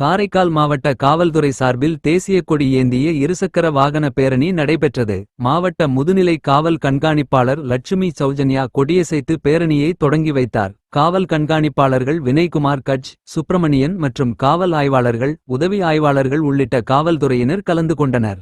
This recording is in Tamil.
காரைக்கால் மாவட்ட காவல்துறை சார்பில் தேசிய கொடி ஏந்திய இருசக்கர வாகன பேரணி நடைபெற்றது. மாவட்ட முதுநிலை காவல் கண்காணிப்பாளர் லட்சுமி சௌஜன்யா கொடியசைத்து பேரணியை தொடங்கி வைத்தார். காவல் கண்காணிப்பாளர்கள் வினய்குமார் கட்ச், சுப்பிரமணியன் மற்றும் காவல் ஆய்வாளர்கள், உதவி ஆய்வாளர்கள் உள்ளிட்ட காவல்துறையினர் கலந்து கொண்டனர்.